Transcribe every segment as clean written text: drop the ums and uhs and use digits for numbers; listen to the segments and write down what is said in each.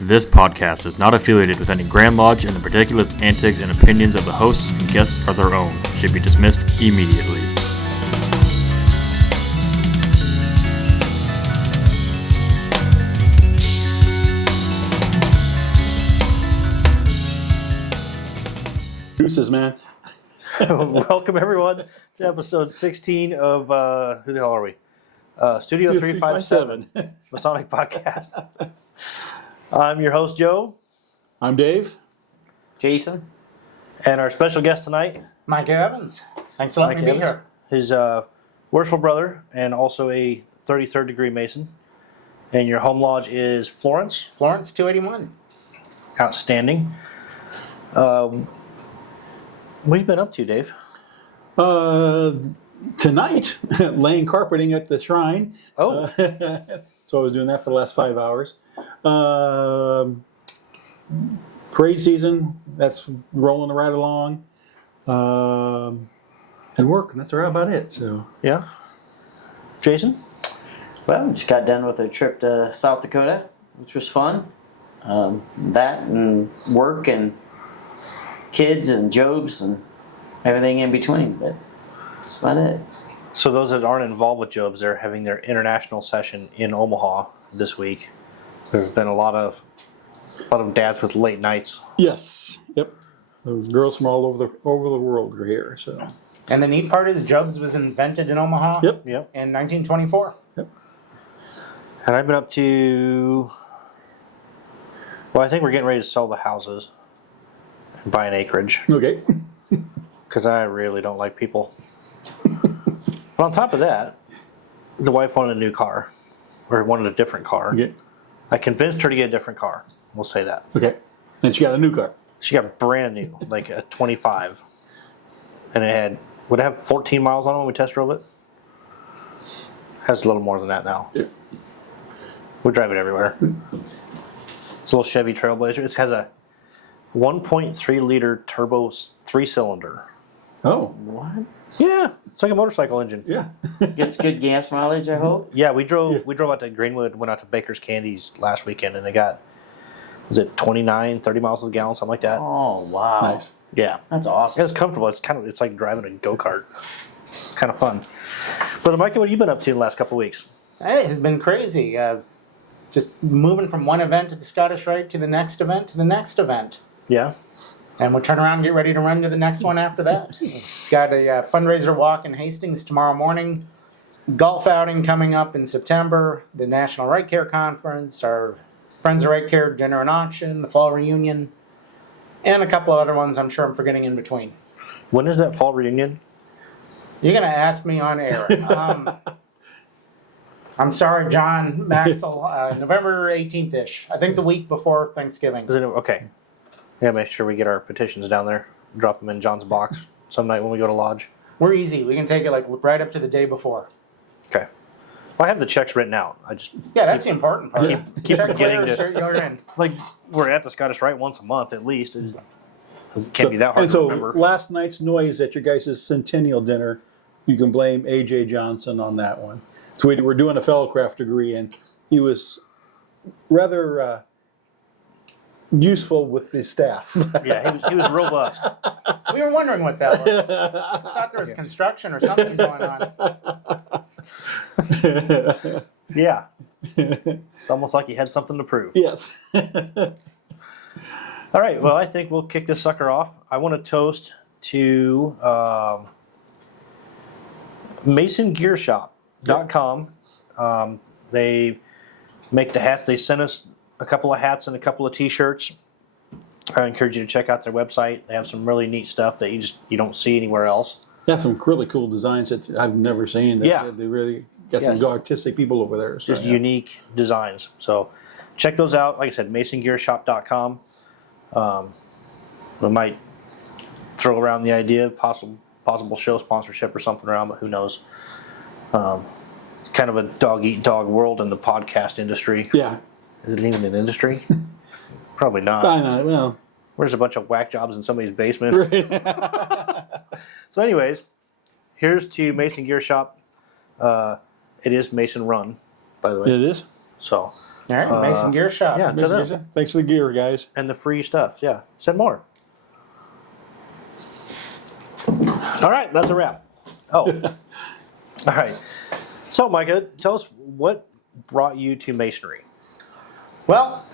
This podcast is not affiliated with any Grand Lodge, and the particulars, antics, and opinions of the hosts and guests are their own. Should be dismissed immediately. Deuces, man. Welcome, everyone, to episode 16 of, who the hell are we? Studio 357, Masonic Podcast. I'm your host, Joe. I'm Dave. Jason. And our special guest tonight, Micah Evans. Thanks for letting me be here. His Worshipful Brother and also a 33rd degree Mason. And your home lodge is Florence. Florence 281. Outstanding. What have you been up to, Dave? Tonight, laying carpeting at the shrine. Oh. So I was doing that for the last 5 hours. Parade season, that's rolling right along. And work, and that's about it. So Yeah. Jason? Well, just got done with a trip to South Dakota, which was fun. That and work and kids and Jobs and everything in between, but that's about it. So those that aren't involved with Jobs, they're having their international session in Omaha this week. There's been a lot of dads with late nights. yes, yep. Those girls from all over the world are here. So And the neat part is Jobs was invented in Omaha yep. in 1924. And I've been up to, well, I think we're getting ready to sell the houses and buy an acreage Okay. because I really don't like people. But on top of that, the wife wanted a new car, or wanted a different car. Okay. I convinced her to get a different car. We'll say that. Okay. And she got a new car. She got brand new, like a 25. And would it have 14 miles on it when we test drove it? Has a little more than that now. Yeah. We drive it everywhere. It's a little Chevy Trailblazer. It has a 1.3 liter turbo 3-cylinder. Oh, What? Yeah, it's like a motorcycle engine. yeah. Gets good gas mileage, I hope. Yeah, we drove out to Greenwood, went out to Baker's Candies last weekend, and they got, was it 29, 30 miles to the gallon, something like that? Oh, wow. Nice. Yeah. That's And awesome. it's comfortable. It's like driving a go-kart. It's kind of fun. But Micah, what have you been up to in the last couple of weeks? It has been crazy. Just moving from one event at the Scottish Rite to the next event to the next event. Yeah. And we'll turn around and get ready to run to the next one after that. Got a fundraiser walk in Hastings tomorrow morning. Golf outing coming up in September. The National Right Care Conference. Our Friends of Right Care dinner and auction. The fall reunion. And a couple of other ones I'm sure I'm forgetting in between. When is that fall reunion? You're going to ask me on air. I'm sorry, John Maxwell. November 18th-ish. I think the week before Thanksgiving. Is it okay? Yeah, make sure we get our petitions down there. Drop them in John's box some night when we go to lodge. We're easy. We can take it like right up to the day before. Okay. Well, I have the checks written out. I just Yeah, that's the important part. keep Check forgetting whether to, you're in. like, we're at the Scottish Rite once a month at least. It can't be that hard And to so remember. last night's noise at your guys' centennial dinner, you can blame A.J. Johnson on that one. So we're doing a fellowcraft degree, and he was rather useful with the staff. Yeah, he was robust. We were wondering what that was. I thought there was construction or something going on. Yeah. It's almost like he had something to prove. Yes. All right, well, I think we'll kick this sucker off. I want to toast to MasonGearShop.com. They make the hats. They sent us a couple of hats and a couple of T-shirts. I encourage you to check out their website. They have some really neat stuff that you don't see anywhere else. That's some really cool designs that I've never seen. Yeah. They really got Yes. some artistic people over there. So, Just yeah. unique designs. So check those out. Like I said, MasonGearShop.com. We might throw around the idea of possible show sponsorship or something around, but who knows? It's kind of a dog-eat-dog world in the podcast industry. Yeah. Is it even an industry? Probably not. I know. Well, Where's a bunch of whack jobs in somebody's basement? So anyways, here's to Mason Gear Shop. It is Mason run, by the way. it is. So All right, Mason Gear Shop. Yeah, to them. Thanks for the gear, guys. And the free stuff. Yeah, send more. All right, that's a wrap. Oh, all right. So, Micah, tell us what brought you to masonry. Well,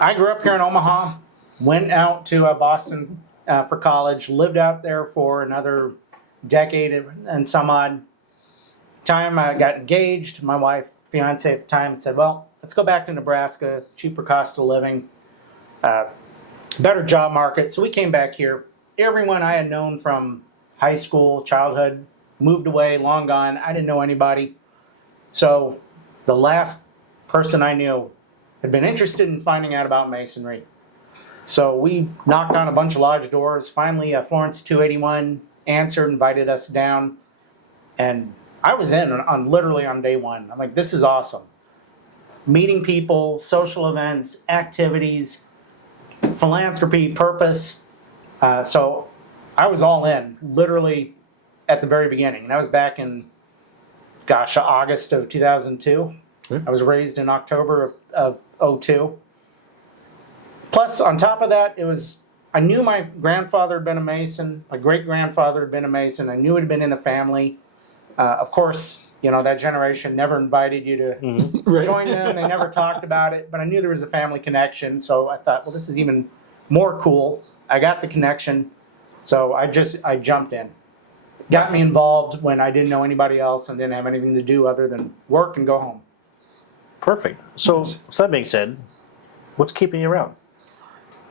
I grew up here in Omaha, went out to Boston for college, lived out there for another decade and some odd time. I got engaged. My wife, fiance at the time, said, well, let's go back to Nebraska, cheaper cost of living, better job market. So we came back here. Everyone I had known from high school, childhood, moved away, long gone. I didn't know anybody. So the last person I knew had been interested in finding out about masonry. So we knocked on a bunch of lodge doors. Finally, Florence 281 answered, invited us down. And I was in on literally on day one. I'm like, this is awesome. Meeting people, social events, activities, philanthropy, purpose. So I was all in, literally at the very beginning. And that was back in, August of 2002. I was raised in October of 02. Plus, on top of that, I knew my grandfather had been a Mason, my great-grandfather had been a Mason, I knew it had been in the family. Of course, that generation never invited you to join them, they never talked about it, but I knew there was a family connection, so I thought, well, this is even more cool. I got the connection, so I jumped in. Got me involved when I didn't know anybody else and didn't have anything to do other than work and go home. Perfect. So that being said, what's keeping you around?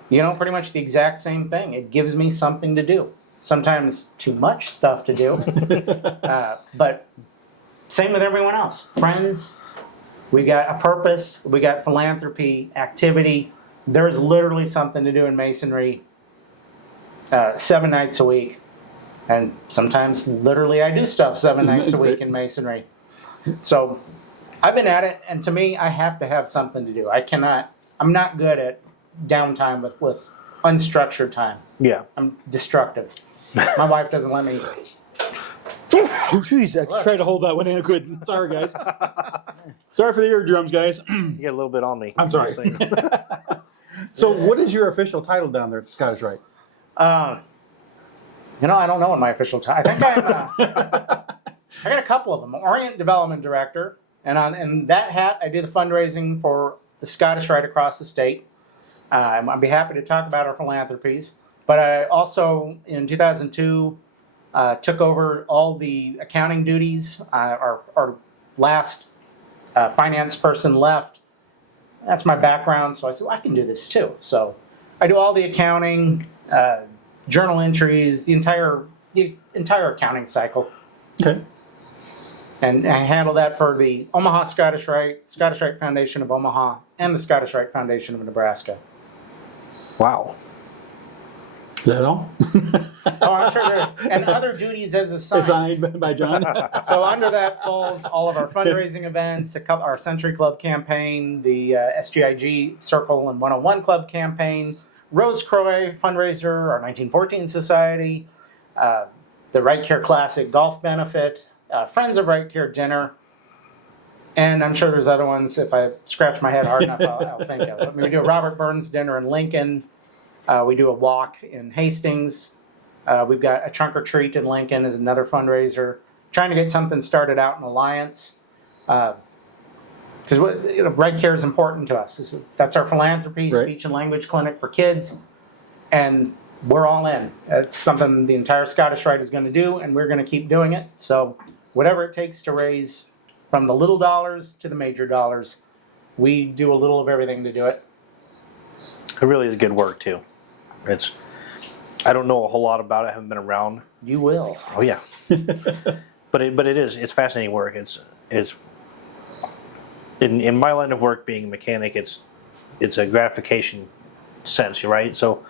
Pretty much the exact same thing. It gives me something to do. Sometimes too much stuff to do. But same with everyone else. Friends, we got a purpose, we got philanthropy, activity. There's literally something to do in masonry 7 nights a week. And sometimes literally I do stuff 7 nights a week in masonry. So I've been at it, and to me, I have to have something to do. I'm not good at downtime with unstructured time. Yeah. I'm destructive. My wife doesn't let me. Oh, jeez, I tried to hold that one in. Good. Sorry, guys. Sorry for the eardrums, guys. You get a little bit on me. I'm sorry. So, what is your official title down there at the Scottish Rite? I don't know what my official title. I think I got a couple of them. Orient Development Director, and in that hat, I do the fundraising for the Scottish Rite across the state. I'd be happy to talk about our philanthropies. But I also, in 2002, took over all the accounting duties. Our last finance person left. That's my background, so I said, well, I can do this too. So I do all the accounting, journal entries, the entire accounting cycle. Okay. And I handle that for the Omaha Scottish Rite, Scottish Rite Foundation of Omaha, and the Scottish Rite Foundation of Nebraska. Wow. Is that all? Oh, I'm sure there's, and other duties as assigned. Assigned by John. So under that falls all of our fundraising events, our Century Club campaign, the SGIG Circle and 101 Club campaign, Rose Croix fundraiser, our 1914 Society, the Right Care Classic Golf Benefit, Friends of Right Care Dinner, and I'm sure there's other ones. If I scratch my head hard enough, I'll think of it. I mean, we do a Robert Burns dinner in Lincoln. We do a walk in Hastings. We've got a trunk or treat in Lincoln as another fundraiser. Trying to get something started out in Alliance. Because Right Care is important to us. That's our philanthropy, Right. speech and language clinic for kids. And we're all in. It's something the entire Scottish Rite is going to do, and we're going to keep doing it. So whatever it takes to raise from the little dollars to the major dollars, we do a little of everything to do it. It really is good work too. I don't know a whole lot about it. I haven't been around. You will. Oh yeah. But it's fascinating work. It's in my line of work, being a mechanic, it's a gratification sense, right? So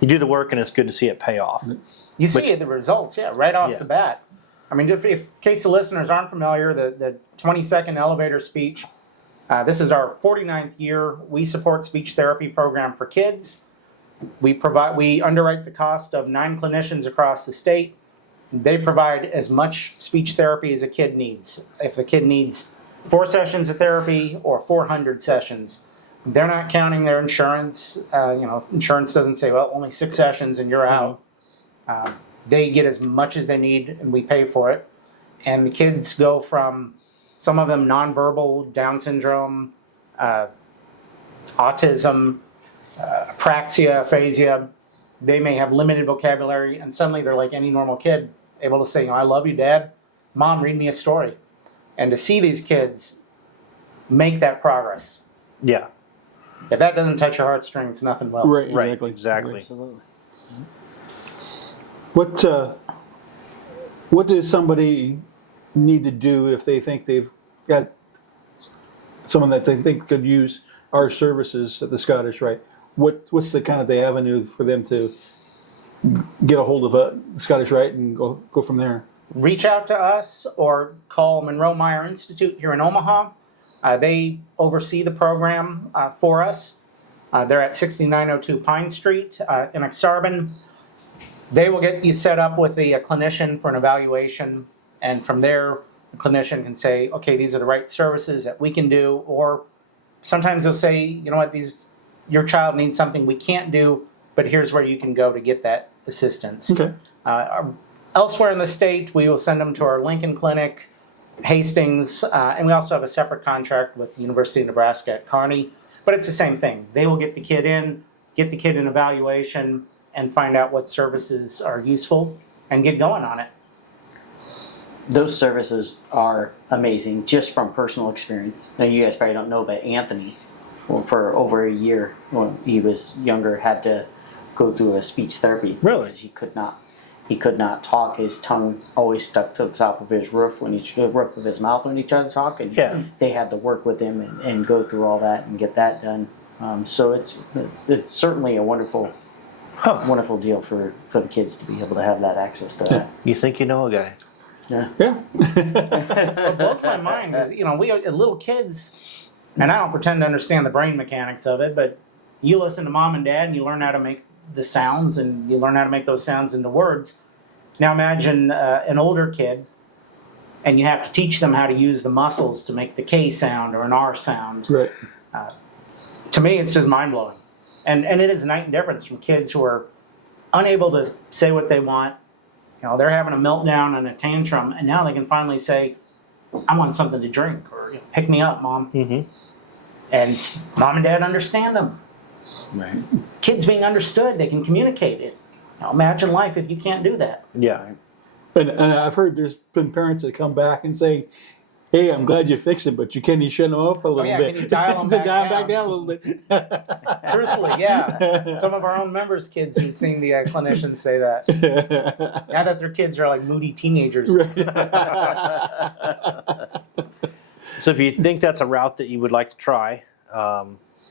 you do the work and it's good to see it pay off. You see the results, right off the bat. I mean, if in case the listeners aren't familiar, the 20-second elevator speech, this is our 49th year. We support speech therapy program for kids. We underwrite the cost of 9 clinicians across the state. They provide as much speech therapy as a kid needs. If the kid needs 4 sessions of therapy or 400 sessions. They're not counting their insurance. Insurance doesn't say, well, only 6 sessions and you're out. They get as much as they need and we pay for it. And the kids go from, some of them nonverbal, Down syndrome, autism, apraxia, aphasia. They may have limited vocabulary and suddenly they're like any normal kid, able to say, I love you, Dad. Mom, read me a story. And to see these kids make that progress. Yeah. If that doesn't touch your heartstrings, nothing will. Right, Right. exactly. Exactly. Absolutely. What does somebody need to do if they think they've got someone that they think could use our services at the Scottish Rite? What's the kind of the avenue for them to get a hold of a Scottish Rite and go from there? Reach out to us or call Monroe Meyer Institute here in Omaha. They oversee the program for us. They're at 6902 Pine Street in Exarban. They will get you set up with a clinician for an evaluation, and from there, the clinician can say, okay, these are the right services that we can do, or sometimes they'll say, you know what, your child needs something we can't do, but here's where you can go to get that assistance. Okay. Elsewhere in the state, we will send them to our Lincoln Clinic, Hastings, and we also have a separate contract with the University of Nebraska at Kearney. But it's the same thing. They will get the kid in, get the kid an evaluation, and find out what services are useful and get going on it. Those services are amazing, just from personal experience. Now, you guys probably don't know, but Anthony, for over a year when he was younger, had to go through a speech therapy. Really? Because he could not talk. His tongue always stuck to the top of his roof of his mouth when he tried to talk, and Yeah. they had to work with him and go through all that and get that done. So it's certainly a wonderful deal for the kids to be able to have that access to that. You think you know a guy? Yeah. Yeah. What blows my mind is, we are little kids, and I don't pretend to understand the brain mechanics of it, but you listen to mom and dad and you learn how to make the sounds and you learn how to make those sounds into words. Now imagine an older kid and you have to teach them how to use the muscles to make the K sound or an R sound. Right. To me, it's just mind-blowing. And it is a night and difference from kids who are unable to say what they want. They're having a meltdown and a tantrum, and now they can finally say, I want something to drink, or pick me up, Mom. Mm-hmm. And Mom and Dad understand them. Right. Kids being understood, they can communicate it. Imagine life if you can't do that. Yeah. And I've heard there's been parents that come back and say, hey, I'm glad you fixed it, but can you shut them up a little bit? Can you dial them back down? Down a little bit. Truthfully, yeah. Some of our own members' kids who've seen the clinicians say that. Now that their kids are like moody teenagers. So if you think that's a route that you would like to try,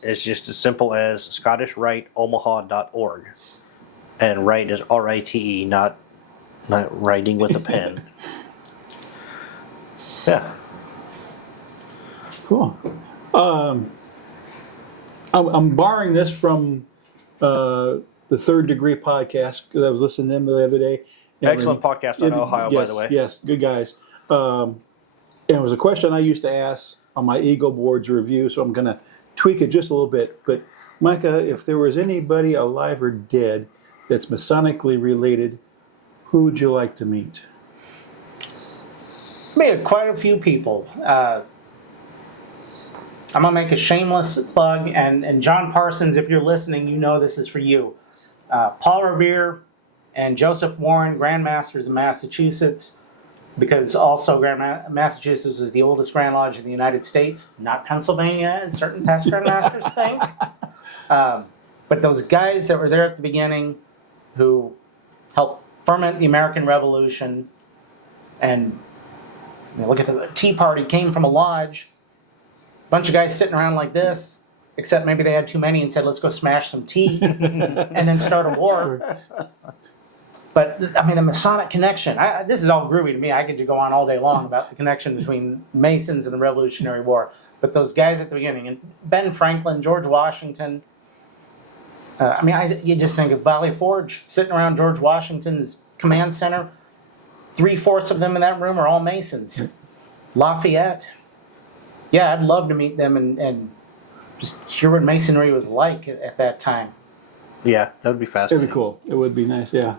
it's just as simple as ScottishRiteOmaha.org. And Rite is R-I-T-E, not writing with a pen. Yeah. Cool. I'm borrowing this from the Third Degree podcast because I was listening to them the other day. Excellent podcast out of Ohio, by the way. Yes, good guys. And it was a question I used to ask on my Eagle Boards review, so I'm going to tweak it just a little bit. But Micah, if there was anybody alive or dead that's Masonically related, who would you like to meet? Made quite a few people. I'm going to make a shameless plug, and John Parsons, if you're listening, you know this is for you. Paul Revere and Joseph Warren, Grand Masters of Massachusetts, because also Massachusetts is the oldest Grand Lodge in the United States, not Pennsylvania, as certain past Grand Masters think. But those guys that were there at the beginning who helped ferment the American Revolution, and look at the Tea Party came from a lodge, a bunch of guys sitting around like this, except maybe they had too many and said, let's go smash some tea and then start a war. But, I mean, the Masonic connection, this is all groovy to me. I could go on all day long about the connection between Masons and the Revolutionary War. But those guys at the beginning, and Ben Franklin, George Washington, you just think of Valley Forge, sitting around George Washington's command center. 3/4 of them in that room are all Masons. Lafayette, Yeah, I'd love to meet them and just hear what masonry was like at that time. Yeah, that would be fascinating. It'd be cool. It would be nice. Yeah.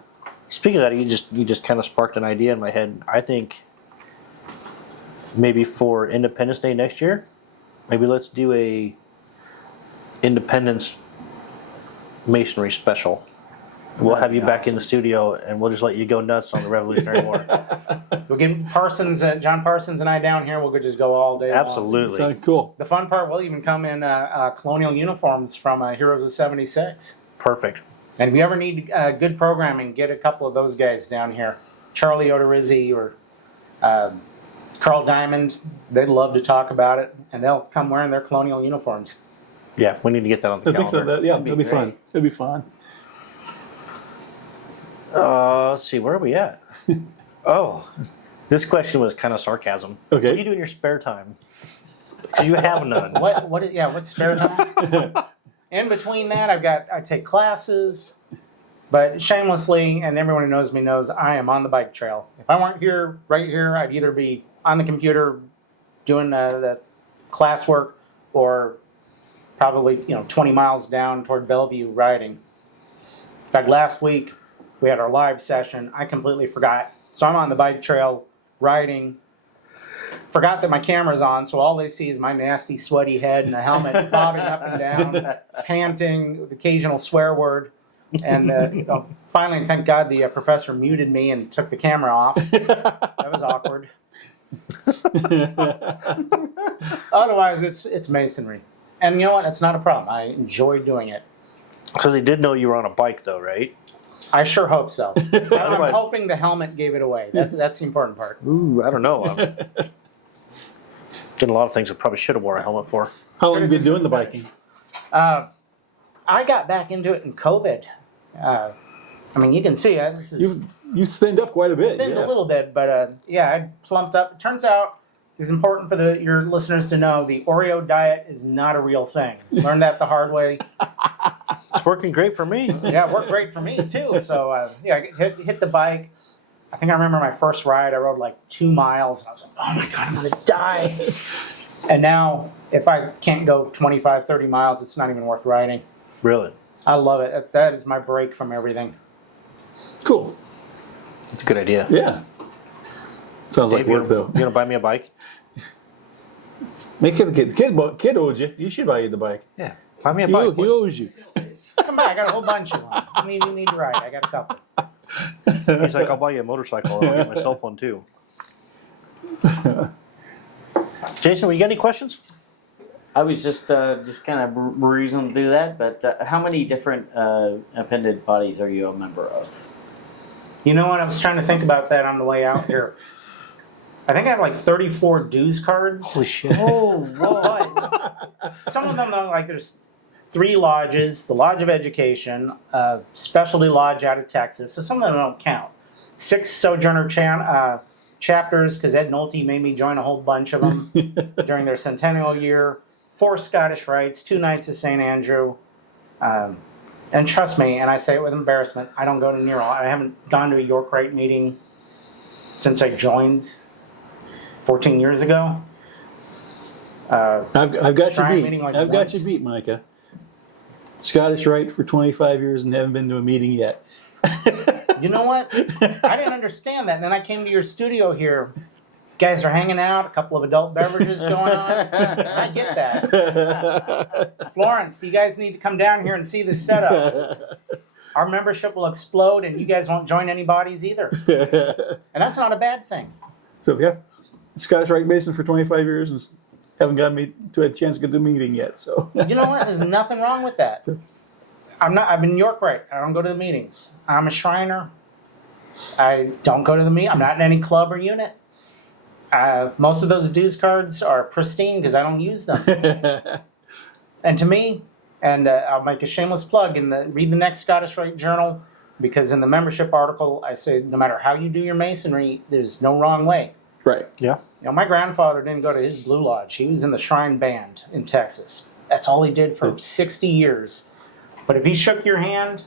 Speaking of that, you just kind of sparked an idea in my head. I think maybe for Independence Day next year, maybe let's do a Independence Masonry special. We'll have you back in the studio, and we'll just let you go nuts on the Revolutionary War. We'll get John Parsons and I down here. We'll just go all day long. Absolutely. Sounds cool. The fun part, we'll even come in colonial uniforms from Heroes of 76. Perfect. And if you ever need good programming, get a couple of those guys down here. Charlie Odorizzi or Carl Diamond. They'd love to talk about it, and they'll come wearing their colonial uniforms. Yeah, we need to get that on the I think so. calendar. Yeah, that'd be fun. It'd be fun. Let's see, where are we at? Oh, this question was kind of sarcasm. Okay. What do you do in your spare time? Because you have none. What's spare time? In between that, I take classes, but shamelessly, and everyone who knows me knows I am on the bike trail. If I weren't right here, I'd either be on the computer doing the classwork, or probably 20 miles down toward Bellevue riding. In fact, last week we had our live session. I completely forgot, so I'm on the bike trail riding. Forgot that my camera's on, so all they see is my nasty, sweaty head and a helmet bobbing up and down, panting, with occasional swear word. And finally, thank God, the professor muted me and took the camera off. That was awkward. Otherwise, it's masonry. And you know what? It's not a problem. I enjoy doing it. So they did know you were on a bike, though, right? I sure hope so. I'm hoping the helmet gave it away. That's the important part. Ooh, I don't know. Did a lot of things I probably should have worn a helmet for. How long have you been doing the biking? I got back into it in COVID. I mean, you can see it. You thinned up quite a bit. Thinned Yeah. a little bit, but I plumped up. It turns out it's important for your listeners to know the Oreo diet is not a real thing. Learned that the hard way. It's working great for me. Yeah, it worked great for me too. So I hit the bike. I think I remember my first ride. I rode like 2 miles. And I was like, oh my God, I'm going to die. And now if I can't go 25, 30 miles, it's not even worth riding. Really? I love it. That is my break from everything. Cool. That's a good idea. Yeah. Sounds like Dave, work though. You going to buy me a bike? Make the kid owes you. You should buy you the bike. Yeah. Buy me a He bike. owes you. Come by, I got a whole bunch of them. You need to ride. I got a couple. He's like, I'll buy you a motorcycle and I'll get myself one too. Jason, you got any questions? I was just kind of perusing through that, but how many different appended bodies are you a member of? You know what? I was trying to think about that on the way out here. I think I have like 34 dues cards. Holy shit. Oh, whoa. Some of them, like, there's 3 lodges, the Lodge of Education, Specialty Lodge out of Texas, so some of them don't count. 6 Sojourner chapters, because Ed Nolte made me join a whole bunch of them during their centennial year. 4 Scottish Rites, 2 Knights of St. Andrew. And trust me, and I say it with embarrassment, I don't go to near all. I haven't gone to a York Rite meeting since I joined 14 years ago. I've got you beat. Like I've got you beat, Micah. Scottish Rite for 25 years and haven't been to a meeting yet. You know what? I didn't understand that. And then I came to your studio here. Guys are hanging out, a couple of adult beverages going on. I get that. Florence, you guys need to come down here and see this setup. Our membership will explode and you guys won't join any bodies either. And that's not a bad thing. So yeah, Scottish Rite Mason for 25 years and haven't gotten me to a chance to get to a meeting yet. So You know what? There's nothing wrong with that. I've been York Rite. I don't go to the meetings. I'm a Shriner. I don't go to the meeting. I'm not in any club or unit. Most of those dues cards are pristine because I don't use them. And to me, and I'll make a shameless plug, read the next Scottish Rite Journal, because in the membership article, I say no matter how you do your masonry, there's no wrong way. right. Yeah. You know, my grandfather didn't go to his Blue Lodge. He was in the Shrine Band in Texas. That's all he did for 60 years. But if he shook your hand,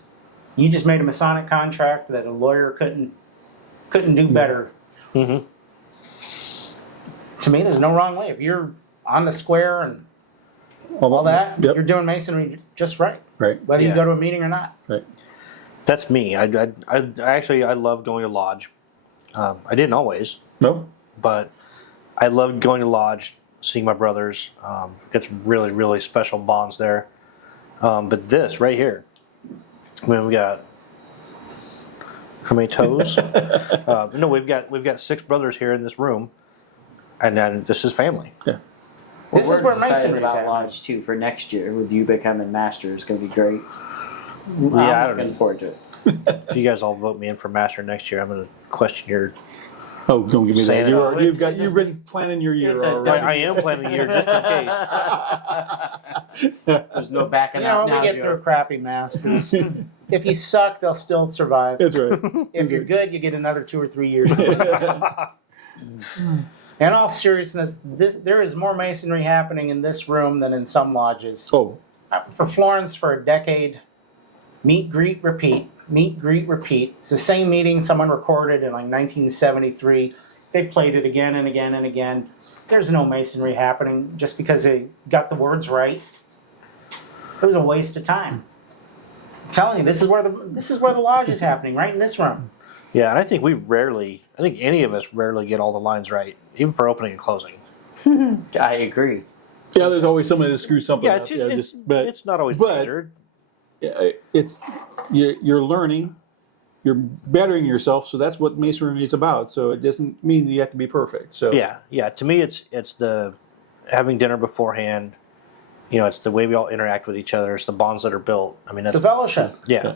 you just made a Masonic contract that a lawyer couldn't do better. Mm-hmm. To me, there's no wrong way. If you're on the square and all that, Yep. you're doing masonry just right, Right. whether you Yeah. go to a meeting or not. Right. That's me. I actually I love going to lodge. I didn't always, No. but I loved going to lodge, seeing my brothers. Get some really, really special bonds there. But this right here, I mean, we got how many toes? No, we've got 6 brothers here in this room, and then this is family. Yeah. This We're is where excited masonry's about at. Lodge too for next year with you becoming master. It's going to be great. I I'm don't looking know. forward to it. If you guys all vote me in for master next year, I'm going to question your. Oh, don't give me Saying that. it. You're, No, you've it's you've been planning your year it's a already. I am planning a year just in case. There's no backing You out know, now. we get through crappy masters. If you suck, they'll still survive. That's right. If you're good, you get another 2 or 3 years. In all seriousness, there is more masonry happening in this room than in some lodges. Oh, For Florence, for a decade, meet, greet, repeat. Meet, greet, repeat. It's the same meeting someone recorded in like 1973. They played it again and again and again. There's no masonry happening just because they got the words right. It was a waste of time. I'm telling you, this is where the lodge is happening, right in this room. Yeah, and I think I think any of us rarely get all the lines right, even for opening and closing. I agree. yeah. There's always somebody that screws something Yeah, up. it's, just, but it's not always but- measured. yeah, it's you're learning, you're bettering yourself. So that's what masonry is about. So it doesn't mean that you have to be perfect. So Yeah. To me, it's the having dinner beforehand. You know, it's the way we all interact with each other. It's the bonds that are built. I mean, It's that's a fellowship. yeah.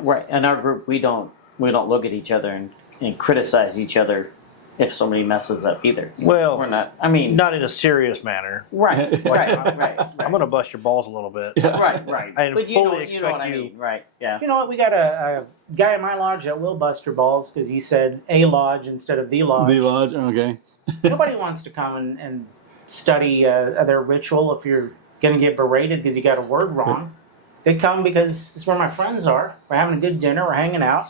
Right. In our group, we don't look at each other and criticize each other if somebody messes up either. Well, We're not. I mean, not in a serious manner. right. I'm gonna bust your balls a little bit. Right. I But fully you know what expect I you- mean, right? Yeah. You know what? We got a guy in my lodge that will bust your balls because he said a lodge instead of the lodge. the lodge. Okay. Nobody wants to come and study their ritual if you're going to get berated because you got a word wrong. They come because this is where my friends are. We're having a good dinner. We're hanging out.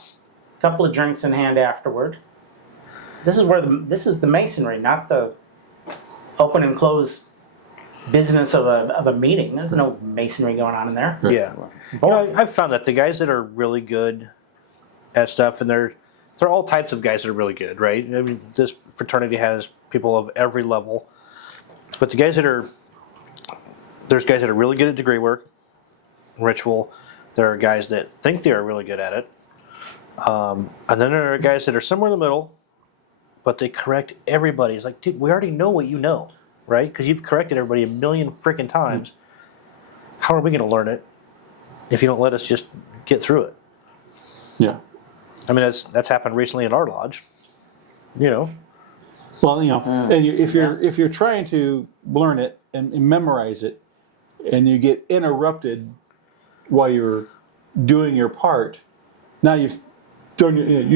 A couple of drinks in hand afterward. This is the masonry, not the open and close business of a meeting. There's no masonry going on in there. Yeah. Well, I've found that the guys that are really good at stuff, and they're all types of guys that are really good, right? I mean, this fraternity has people of every level, but there's guys that are really good at degree work, ritual. There are guys that think they are really good at it, and then there are guys that are somewhere in the middle, but they correct everybody. It's like, dude, we already know what you know, right? Because you've corrected everybody a million freaking times. How are we going to learn it if you don't let us just get through it? Yeah. I mean, that's happened recently in our lodge. You know, Well, and if you're trying to learn it and memorize it, and you get interrupted while you're doing your part, now you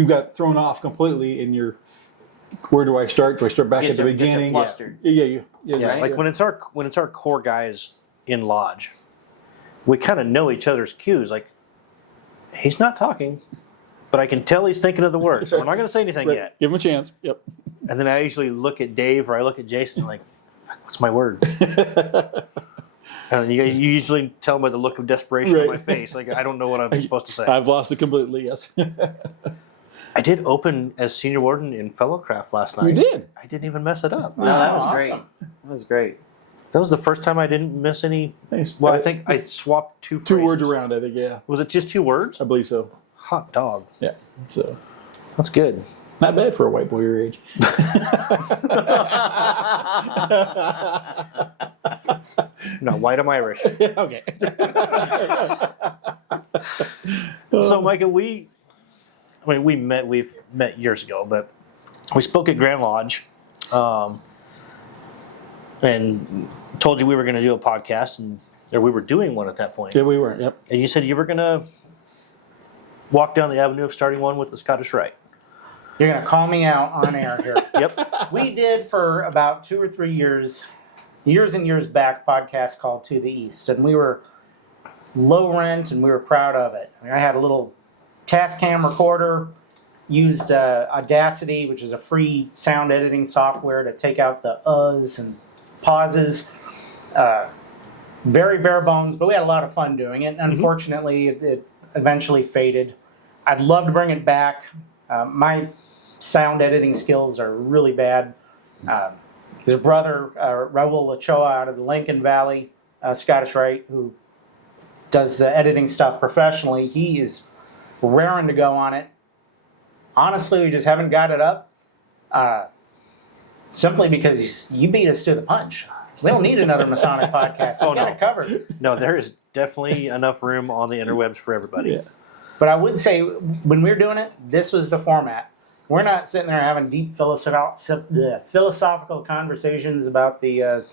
got thrown off completely, and where do I start? Do I start back at the Gets you beginning? flustered. Yeah. yeah. Like when it's our core guys in lodge, we kind of know each other's cues. Like, he's not talking, but I can tell he's thinking of the word. So we're not going to say anything Right. yet. Give him a chance. Yep. And then I usually look at Dave or I look at Jason like, fuck, what's my word? And you usually tell by the look of desperation on my Right. face. Like, I don't know what I'm supposed to say. I've lost it completely. Yes. I did open as senior warden in Fellowcraft last night. You did. I didn't even mess it up. No, that was Awesome. great. That was great. That was the first time I didn't miss any. Nice. Well, I think I swapped two phrases. Two words around. I think. Yeah. Was it just 2 words? I believe so. Hot dog. Yeah. So That's good. not bad for a white boy your age. No, white, I'm Irish. Okay. So, Micah, we've met years ago, but we spoke at Grand Lodge, and told you we were going to do a podcast, or we were doing one at that point. Yeah, we were. Yep. And you said you were going to walk down the avenue of starting one with the Scottish Rite. You're going to call me out on air here. Yep. We did for about 2 or 3 years and years back, a podcast called To the East, and we were low rent and we were proud of it. I mean, I had a little Tascam recorder, used Audacity, which is a free sound editing software to take out the uhs and pauses. Very bare bones, but we had a lot of fun doing it. Unfortunately, it eventually faded. I'd love to bring it back. My sound editing skills are really bad. His brother, Raul Ochoa out of the Lincoln Valley, Scottish Rite, who does the editing stuff professionally, he is raring to go on it. Honestly, we just haven't got it up. Simply because you beat us to the punch. We don't need another Masonic podcast. We got it covered. No, there is definitely enough room on the interwebs for everybody. Yeah. But I would say when we were doing it, this was the format. We're not sitting there having deep philosophical conversations about the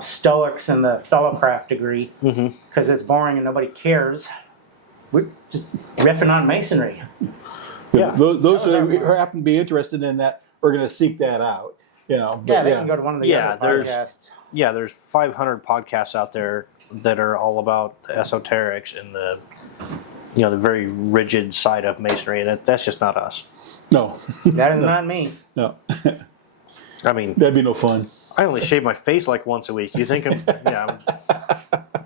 Stoics and the fellowcraft degree because it's boring and nobody cares. We're just riffing on masonry. Yeah. Those who happen to be interested in that are going to seek that out. But, They can go to one of the other podcasts. There's 500 podcasts out there that are all about the esoterics and the very rigid side of masonry, and that's just not us. No. That is not me. No. I mean, That'd be no fun. I only shave my face like once a week. You think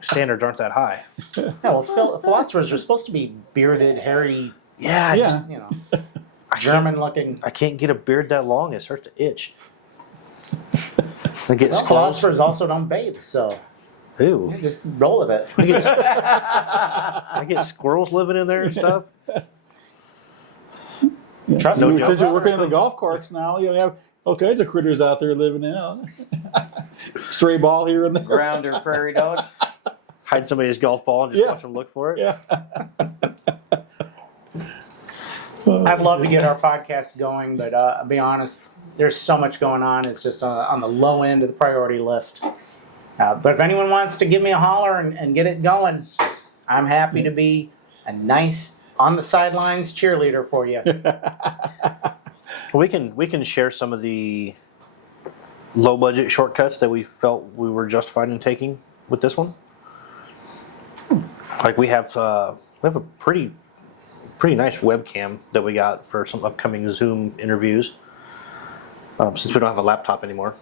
standards aren't that high? No, well, philosophers are supposed to be bearded, hairy, Yeah. German looking. I can't get a beard that long. It starts to itch. I get Well, squirrels. philosophers also don't bathe, so Ew. just roll with it. I get squirrels living in there and stuff. Trust No me. joke. Since you're working in the golf course now, you have all kinds of critters out there living in. Stray ball here and there. Grounder prairie dogs. Hide somebody's golf ball and just watch them look for it. Yeah. I'd love to get our podcast going, but I'll be honest, there's so much going on. It's just on the low end of the priority list. But if anyone wants to give me a holler and get it going, I'm happy to be a nice on the sidelines cheerleader for you. We can share some of the low budget shortcuts that we felt we were justified in taking with this one. Like we have a pretty nice webcam that we got for some upcoming Zoom interviews. Since we don't have a laptop anymore.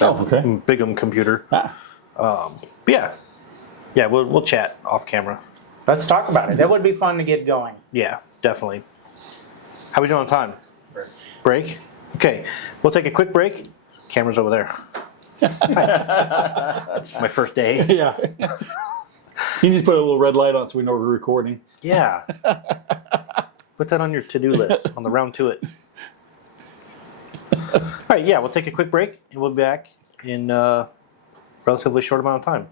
Oh, okay. Bigum computer. But yeah, we'll chat off camera. Let's talk about it. That would be fun to get going. Yeah, definitely. How we doing on time? Break? Okay, we'll take a quick break. Camera's over there. That's my first day. Yeah. You need to put a little red light on so we know we're recording. Yeah. Put that on your to-do list on the round to it. All right, yeah, we'll take a quick break and we'll be back in a relatively short amount of time.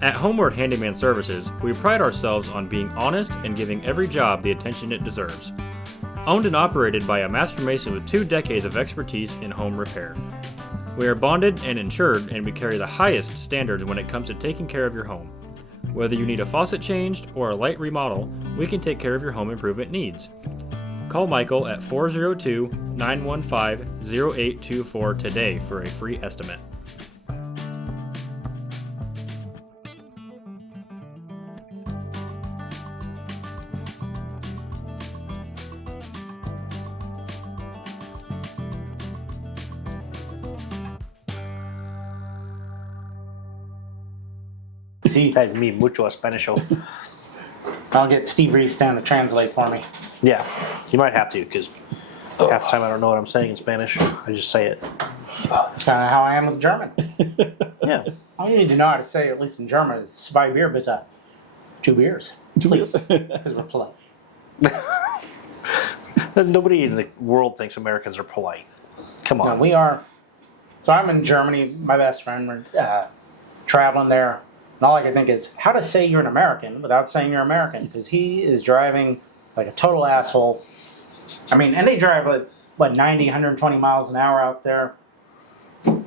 At Homeward Handyman Services, we pride ourselves on being honest and giving every job the attention it deserves. Owned and operated by a master mason with 2 decades of expertise in home repair. We are bonded and insured, and we carry the highest standards when it comes to taking care of your home. Whether you need a faucet changed or a light remodel, we can take care of your home improvement needs. Call Michael at 402-915-0824 today for a free estimate. See, Had me mucho Español. I'll get Steve Reese down to translate for me. Yeah, you might have to because half the time I don't know what I'm saying in Spanish. I just say it. That's kind of how I am with German. Yeah. All you need to know how to say, at least in German, is 2 Bier bitte. 2 beers, please, because we're polite. Nobody in the world thinks Americans are polite. Come No, on. we are. So I'm in Germany. My best friend, we're traveling there. And all I can think is how to say you're an American without saying you're American, because he is driving like a total asshole. I mean, and they drive like, 90, 120 miles an hour out there.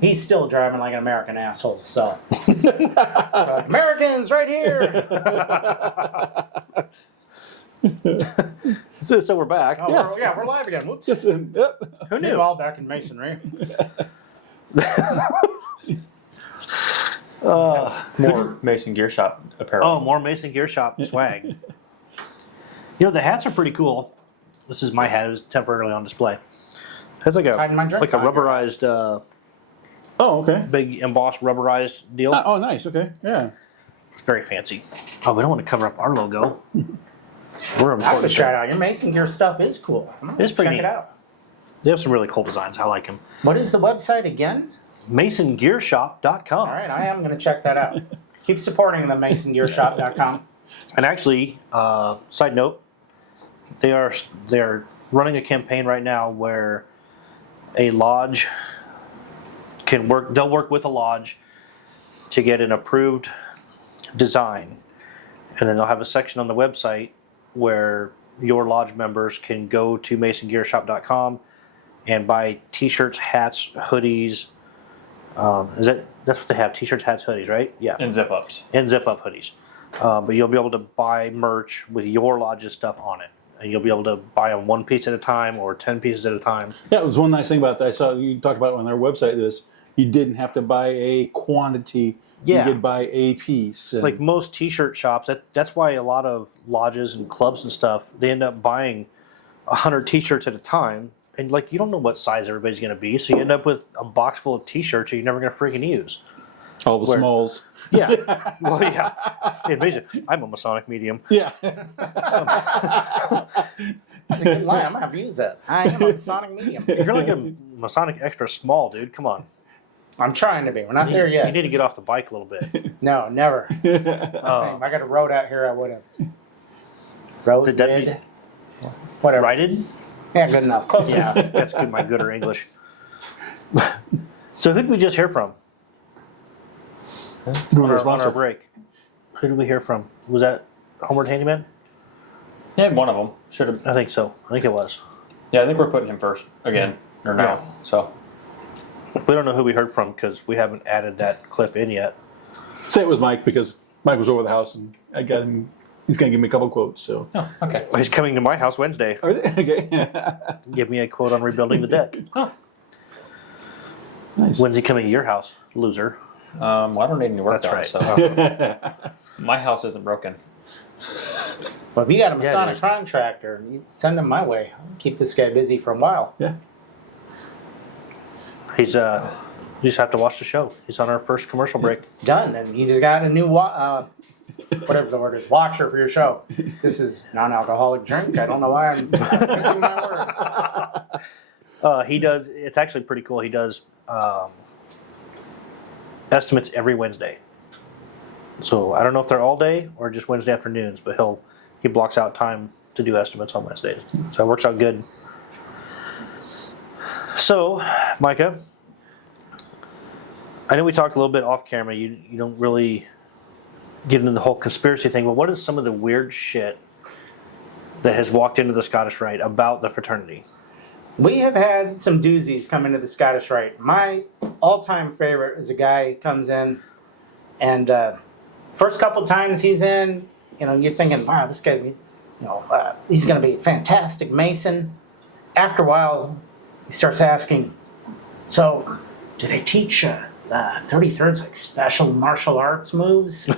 He's still driving like an American asshole, so. Like, Americans, right here! So we're back. Oh, Yes. we're live again. Whoops. Yep. Who We're knew? all back in masonry. More Mason Gear Shop apparel. Oh, more Mason Gear Shop swag. The hats are pretty cool. This is my hat. It was temporarily on display. It has like Hiding my drink a behind your rubberized Oh, okay. Big embossed rubberized deal. Oh, nice. Okay. Yeah. It's very fancy. Oh, we don't want to cover up our logo. We're I would important. try it out. Your Mason Gear stuff is cool. It's pretty Check neat. it out. They have some really cool designs. I like them. What is the website again? MasonGearShop.com. All right, I am going to check that out. Keep supporting the MasonGearShop.com. And actually, side note, they are running a campaign right now where a lodge can work. They'll work with a lodge to get an approved design, and then they'll have a section on the website where your lodge members can go to MasonGearShop.com and buy T-shirts, hats, hoodies. That's what they have? T-shirts, hats, hoodies, right? Yeah. And zip ups. And zip-up hoodies. But you'll be able to buy merch with your lodge's stuff on it. And you'll be able to buy them 1 piece at a time or 10 pieces at a time. Yeah, it was one nice thing about that. I saw you talk about on their website this. You didn't have to buy a quantity. Yeah. You could buy a piece. And Like most T-shirt shops, that's why a lot of lodges and clubs and stuff, they end up buying 100 T-shirts at a time. And like you don't know what size everybody's going to be, so you end up with a box full of T-shirts that you're never going to freaking use. all the smalls. Yeah. Well, yeah. I'm a Masonic medium. Yeah. That's a good line. I'm going to have to use that. I am a Masonic medium. You're like a Masonic extra small, dude. Come on. I'm trying to be. We're not there You yet. need to get off the bike a little bit. No, never. If I got a road out here, I would have. Road, Did that be- rid, whatever. Righted? Yeah, good enough. Close Yeah, enough. that's good. My gooder English. So who did we just hear from Who on was our sponsor? break? Who did we hear from? Was that Homeward Handyman? Yeah, one of them should have. I think so. I think it was. Yeah, I think we're putting him first again or now. Yeah. So We don't know who we heard from because we haven't added that clip in yet. Say it was Mike because Mike was over the house and I got him. He's going to give me a couple quotes. So. oh, okay. Well, he's coming to my house Wednesday. Are they? Okay. Give me a quote on rebuilding the deck. Nice. When's he coming to your house, loser? Well, I don't need any work That's done, right. so my house isn't broken. Well, if you got a Yeah, Masonic dude. contractor, you send him my way. I'll keep this guy busy for a while. Yeah. He's you just have to watch the show. He's on our first commercial break. Done. And you just got a new, whatever the word is, watcher for your show. This is non-alcoholic drink. I don't know why I'm missing my words. He does. It's actually pretty cool. He does estimates every Wednesday. So I don't know if they're all day or just Wednesday afternoons, but he blocks out time to do estimates on Wednesdays. So it works out good. So, Micah, I know we talked a little bit off camera. You don't really get into the whole conspiracy thing, but what is some of the weird shit that has walked into the Scottish Rite about the fraternity? We have had some doozies come into the Scottish Rite. My all-time favorite is a guy who comes in, and first couple times he's in, you're thinking, wow, this guy's, he's going to be a fantastic Mason. After a while, he starts asking, so do they teach 33rds like special martial arts moves?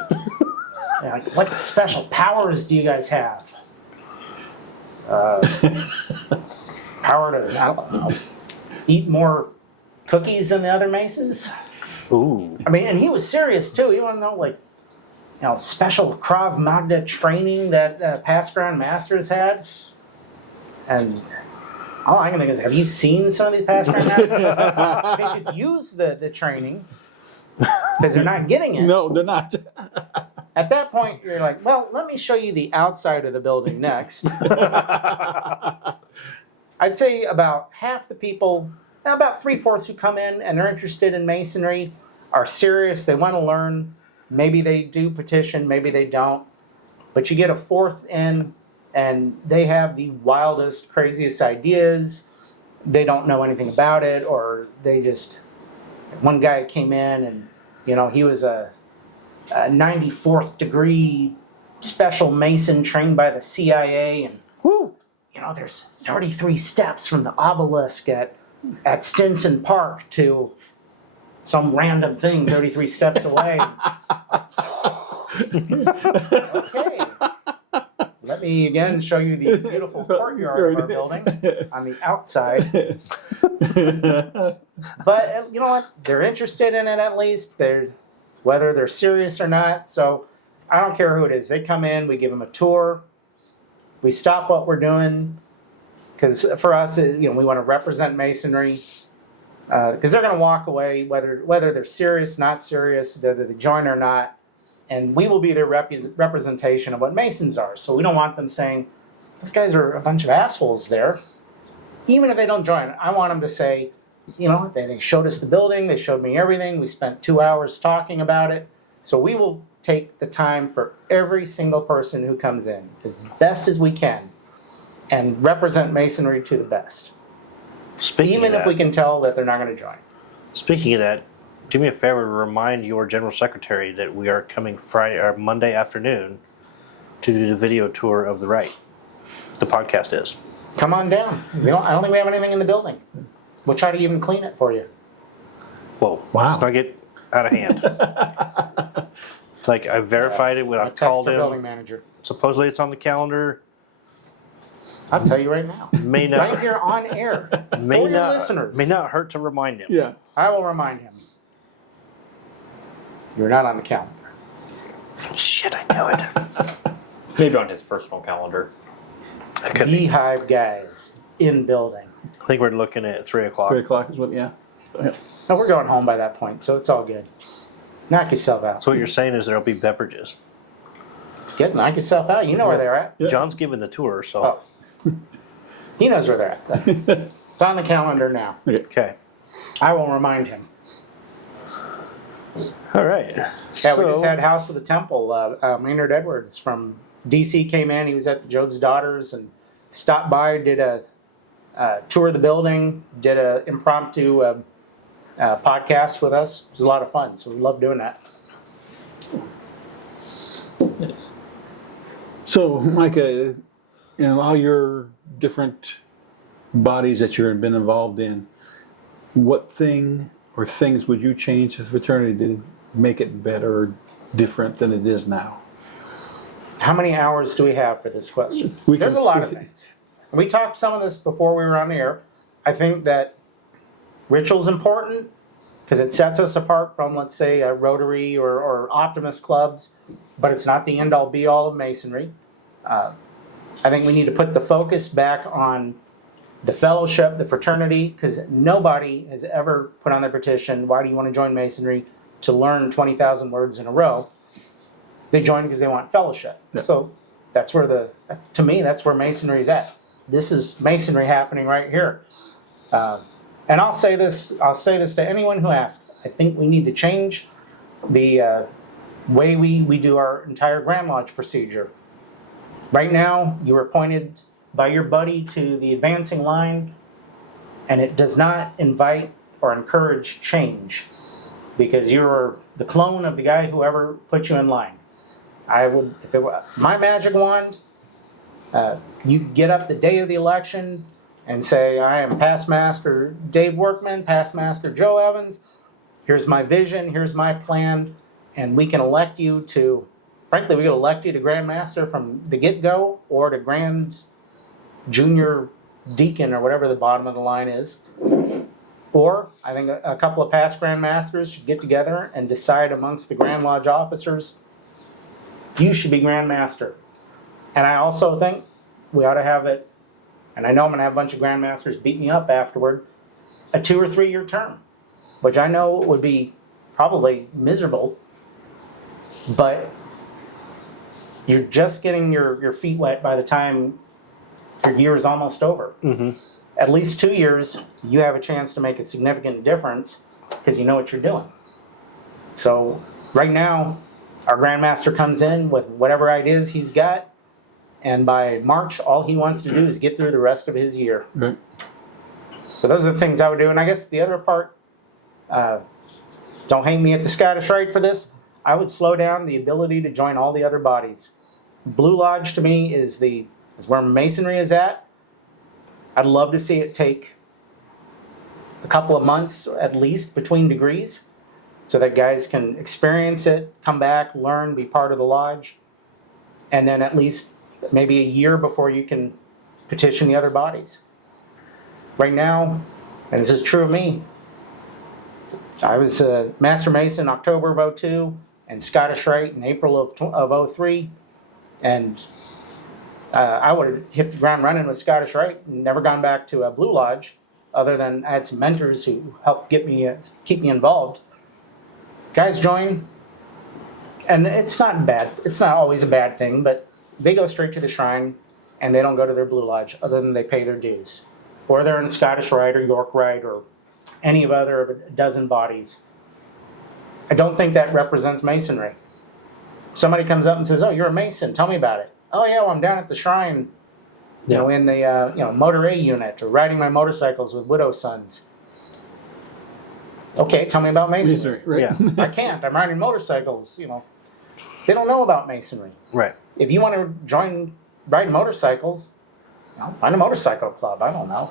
Like, what special powers do you guys have? Power to, I don't know, eat more cookies than the other Masons? Ooh. I mean, and he was serious too. He wanted to know, special Krav Maga training that past Grand Masters had. And all I can think is, have you seen some of these past Grand Masters? They could use the training because they're not getting it. No, they're not. At that point, you're like, well, let me show you the outside of the building next. I'd say about half the people, about 3/4 who come in and are interested in Masonry are serious. They want to learn. Maybe they do petition, maybe they don't. But you get a fourth in, and they have the wildest, craziest ideas. They don't know anything about it, or they just... One guy came in and, he was a 94th degree special Mason trained by the CIA, and Woo. there's 33 steps from the obelisk at Stinson Park to some random thing 33 steps away. Okay. Let me again show you the beautiful courtyard of our building on the outside. But you know what? They're interested in it at least. Whether they're serious or not. So I don't care who it is. They come in, we give them a tour. We stop what we're doing because for us, we want to represent Masonry. Because they're going to walk away whether they're serious, not serious, whether they join or not, and we will be their representation of what Masons are. So we don't want them saying, "These guys are a bunch of assholes." There, even if they don't join, I want them to say, they showed us the building, they showed me everything. We spent 2 hours talking about it. So we will take the time for every single person who comes in as best as we can, and represent Masonry to the best. Even if we can tell that they're not going to join. Speaking of that, do me a favor to remind your general secretary that we are coming Friday or Monday afternoon to do the video tour of the Rite. The podcast is. Come on down. I don't think we have anything in the building. We'll try to even clean it for you. Whoa! Wow. Let's not get out of hand. Like I verified it when I've called the him. Building manager. Supposedly it's on the calendar. I'll tell you right now. May not. Right here on air. May for your not. listeners. May not hurt to remind him. Yeah. I will remind him. You're not on the calendar. Shit! I know it. Maybe on his personal calendar. I could be. Beehive guys in building. I think we're looking at 3 o'clock. 3 o'clock is what, yeah. No, we're going home by that point, so it's all good. Knock yourself out. So what you're saying is there'll be beverages. Knock yourself out. You know where they're at. Yeah. John's giving the tour, so Oh. He knows where they're at. It's on the calendar now. okay. I will remind him. All right. Yeah, we just had House of the Temple. Maynard Edwards from DC came in. He was at the Job's Daughters and stopped by, did a tour of the building, did an impromptu podcast with us. It was a lot of fun, so we love doing that. So, Micah, all your different bodies that you've been involved in, what thing or things would you change to the fraternity to make it better or different than it is now? How many hours do we have for this question? We There's can- a lot of things. We talked some of this before we were on the air. I think that ritual's important because it sets us apart from, let's say, a Rotary or Optimist clubs, but it's not the end-all be-all of Masonry. I think we need to put the focus back on the fellowship, the fraternity, because nobody has ever put on their petition, why do you want to join Masonry, to learn 20,000 words in a row. They join because they want fellowship. Yeah. So to me, that's where Masonry is at. This is Masonry happening right here. And I'll say this to anyone who asks. I think we need to change the way we do our entire Grand Lodge procedure. Right now, you are appointed by your buddy to the advancing line, and it does not invite or encourage change because you're the clone of the guy who ever put you in line. If it were my magic wand, you get up the day of the election and say, I am Past Master Dave Workman, Past Master Joe Evans, here's my vision, here's my plan, and we can elect you to, frankly, we could elect you to Grand Master from the get-go or to Grand Junior Deacon or whatever the bottom of the line is. Or I think a couple of past Grand Masters should get together and decide amongst the Grand Lodge officers, you should be Grand Master. And I also think we ought to have it, and I know I'm going to have a bunch of Grand Masters beat me up afterward, a 2 or 3 year term, which I know would be probably miserable, but you're just getting your feet wet by the time your year is almost over. Mm-hmm. At least 2 years, you have a chance to make a significant difference because you know what you're doing. So right now, our Grandmaster comes in with whatever ideas he's got, and by March, all he wants to do is get through the rest of his year. Right. So those are the things I would do. And I guess the other part, don't hang me at the Scottish Rite for this, I would slow down the ability to join all the other bodies. Blue Lodge to me is where Masonry is at. I'd love to see it take a couple of months at least between degrees so that guys can experience it, come back, learn, be part of the lodge, and then at least maybe a year before you can petition the other bodies. Right now, and this is true of me, I was a Master Mason October of 02 and Scottish Rite in April of 03. And I would have hit the ground running with Scottish Rite and never gone back to a Blue Lodge, other than I had some mentors who helped keep me involved. Guys join, and it's not bad. It's not always a bad thing, but they go straight to the shrine and they don't go to their Blue Lodge, other than they pay their dues. Or they're in Scottish Rite or York Rite or any of other a dozen bodies. I don't think that represents Masonry. Somebody comes up and says, "Oh, you're a Mason. Tell me about it." "Oh yeah, well, I'm down at the shrine, in the motor A unit, or riding my motorcycles with widow sons." Okay, tell me about Masonry. Right. Yeah. I can't. I'm riding motorcycles. They don't know about Masonry. Right. If you want to join riding motorcycles, find a motorcycle club. I don't know.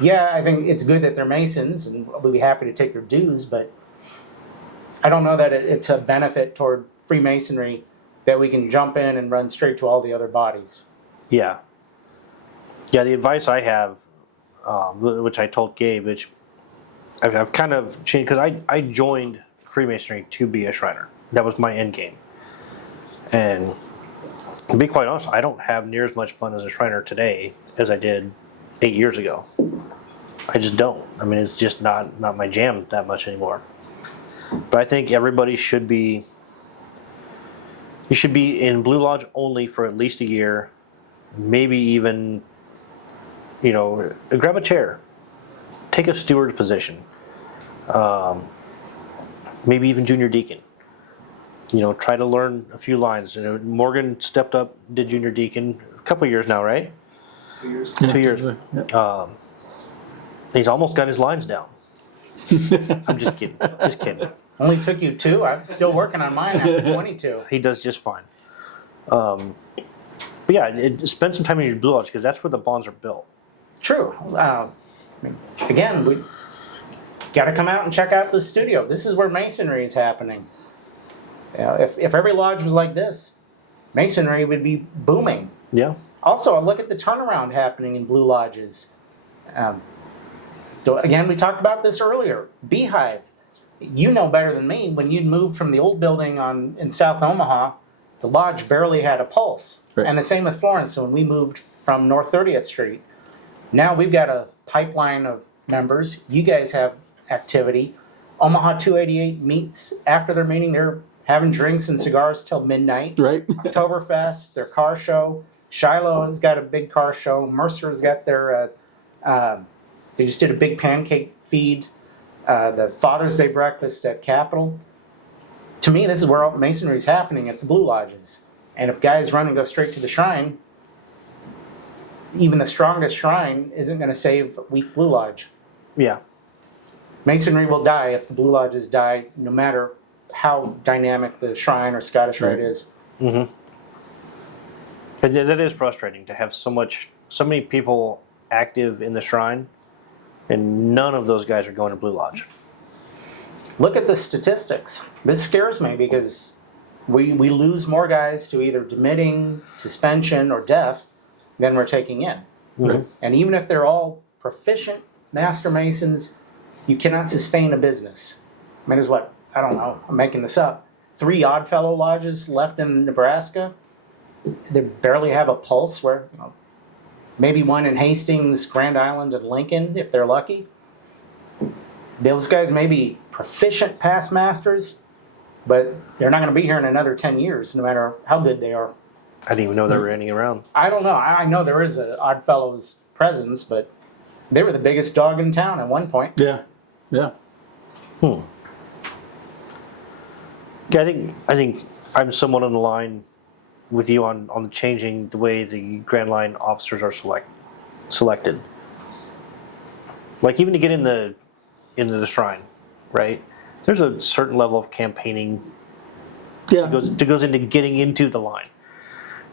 Yeah, I think it's good that they're Masons, and we'll be happy to take their dues, but I don't know that it's a benefit toward Freemasonry that we can jump in and run straight to all the other bodies. Yeah. Yeah, the advice I have, which I told Gabe, which I've kind of changed, because I joined Freemasonry to be a Shriner. That was my end game. And to be quite honest, I don't have near as much fun as a Shriner today as I did 8 years ago. I just don't. I mean, it's just not my jam that much anymore. But I think everybody should be, you should be in Blue Lodge only for at least a year, maybe even, grab a chair, take a steward's position, maybe even junior deacon. Try to learn a few lines. Morgan stepped up, did junior deacon a couple years now, right? 2 years. 2 years. Yeah. He's almost got his lines down. I'm just kidding. Just kidding. Only took you 2. I'm still working on mine after 22. He does just fine. But yeah, spend some time in your Blue Lodge, because that's where the bonds are built. True. Again, we got to come out and check out the studio. This is where Masonry is happening. If every lodge was like this, Masonry would be booming. Yeah. Also, look at the turnaround happening in Blue Lodges. So again, we talked about this earlier. Beehive. You know better than me, when you'd moved from the old building in South Omaha, the lodge barely had a pulse. Right. And the same with Florence when we moved from North 30th Street. Now we've got a pipeline of members. You guys have activity. Omaha 288 meets. After their meeting, they're having drinks and cigars till midnight. Right. Oktoberfest, their car show. Shiloh has got a big car show. Mercer's got their, they just did a big pancake feed. The Father's Day breakfast at Capitol. To me, this is where Masonry is happening at the Blue Lodges. And if guys run and go straight to the shrine, even the strongest shrine isn't going to save a weak Blue Lodge. Yeah. Masonry will die if the Blue Lodges die, no matter how dynamic the shrine or Scottish Rite is. Mm-hmm. But that is frustrating to have so many people active in the shrine, and none of those guys are going to Blue Lodge. Look at the statistics. This scares me because we lose more guys to either demitting, suspension, or death than we're taking in. Mm-hmm. And even if they're all proficient Master Masons, you cannot sustain a business. I mean, there's what, I don't know, I'm making this up, 3 Oddfellow lodges left in Nebraska. They barely have a pulse, where maybe one in Hastings, Grand Island, and Lincoln, if they're lucky. Those guys may be proficient past masters, but they're not going to be here in another 10 years, no matter how good they are. I didn't even know there were any around. I don't know. I know there is an Oddfellows presence, but they were the biggest dog in town at one point. Yeah. Yeah. Yeah, I think I'm somewhat on the line with you on changing the way the Grand Line officers are selected. Like, even to get into the shrine, right? There's a certain level of campaigning Yeah. that goes into getting into the line.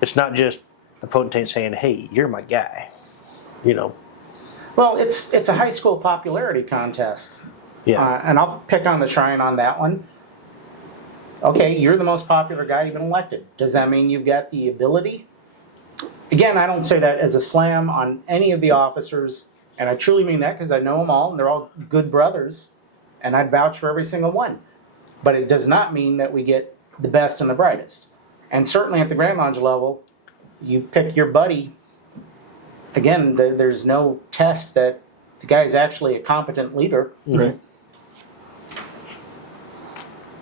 It's not just the potentate saying, "Hey, you're my guy," Well, it's a high school popularity contest. Yeah. And I'll pick on the shrine on that one. Okay, you're the most popular guy, you've been elected. Does that mean you've got the ability? Again, I don't say that as a slam on any of the officers, and I truly mean that because I know them all, and they're all good brothers, and I'd vouch for every single one. But it does not mean that we get the best and the brightest. And certainly at the Grand Lodge level, you pick your buddy. Again, there's no test that the guy is actually a competent leader. Right.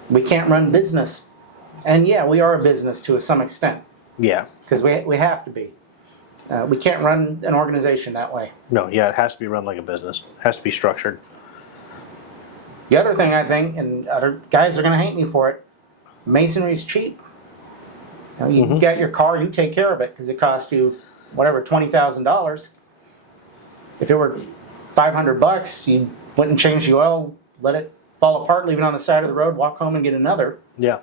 We can't run business. And yeah, we are a business to some extent, Yeah. because we have to be. We can't run an organization that way. No, yeah, it has to be run like a business. It has to be structured. The other thing I think, and other guys are going to hate me for it, masonry's cheap. You get your car, you take care of it, because it costs you, whatever, $20,000. If it were $500, you wouldn't change the oil, let it fall apart, leave it on the side of the road, walk home and get another. Yeah.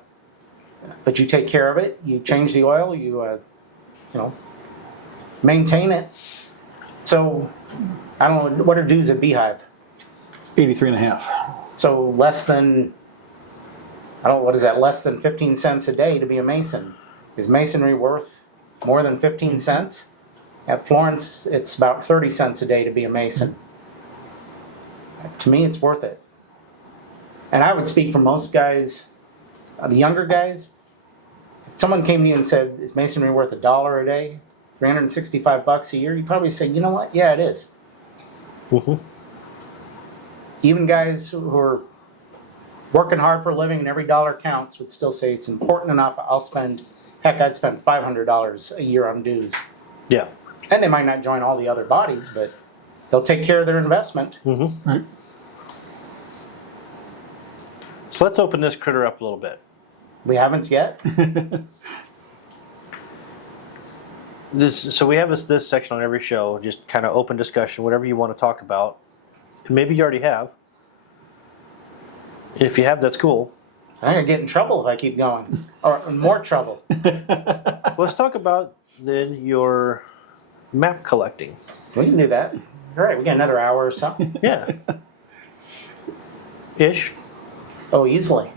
But you take care of it, you change the oil, you maintain it. So, I don't know, what are dues at Beehive? 83 and a half. So less than, I don't know, what is that, less than 15 cents a day to be a mason. Is masonry worth more than 15 cents? At Florence, it's about 30 cents a day to be a mason. To me, it's worth it. And I would speak for most guys, the younger guys. If someone came to you and said, is masonry worth $1 a day, $365 a year? You'd probably say, you know what? Yeah, it is. Even guys who are working hard for a living and every dollar counts would still say it's important enough. I'd spend $500 a year on dues. Yeah. And they might not join all the other bodies, but they'll take care of their investment. Right. So let's open this critter up a little bit. We haven't yet. So we have this section on every show, just kind of open discussion, whatever you want to talk about. And maybe you already have. If you have, that's cool. I'm going to get in trouble if I keep going. Or more trouble. Let's talk about then your map collecting. We can do that. All right, we got another hour or something. Yeah. Ish. Oh, easily.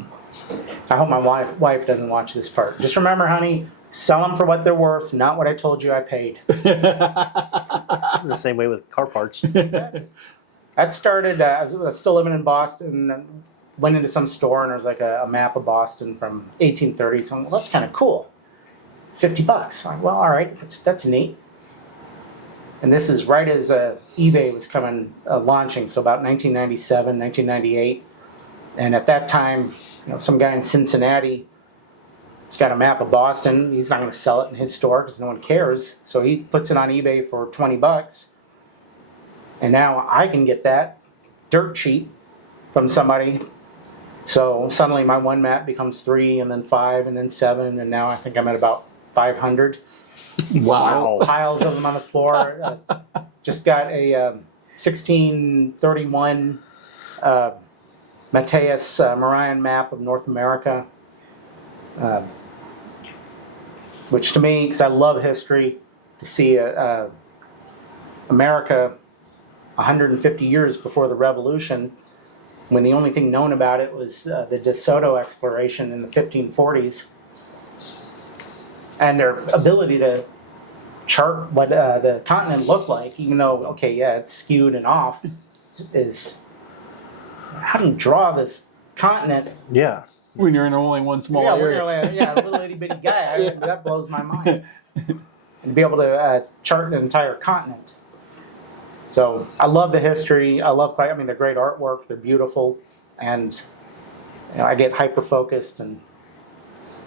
I hope my wife doesn't watch this part. Just remember, honey, sell them for what they're worth, not what I told you I paid. The same way with car parts. That started, I was still living in Boston, and went into some store, and there was like a map of Boston from 1830. So I'm like, well, that's kind of cool. $50. I'm like, well, all right, that's neat. And this is right as eBay was launching, so about 1997, 1998. And at that time, some guy in Cincinnati has got a map of Boston. He's not going to sell it in his store because no one cares. So he puts it on eBay for $20. And now I can get that dirt cheap from somebody. So suddenly my one map becomes 3, and then 5, and then 7, and now I think I'm at about 500. Wow. Piles of them on the floor. Just got a 1631 Mateus Marian map of North America. Which to me, because I love history, to see America 150 years before the Revolution, when the only thing known about it was the De Soto exploration in the 1540s. And their ability to chart what the continent looked like, even though, okay, yeah, it's skewed and off, is how do you draw this continent? Yeah. When you're in only one small Yeah, area. a little itty bitty guy. That blows my mind. And to be able to chart an entire continent. So I love the history. They're great artwork. They're beautiful, and I get hyper focused and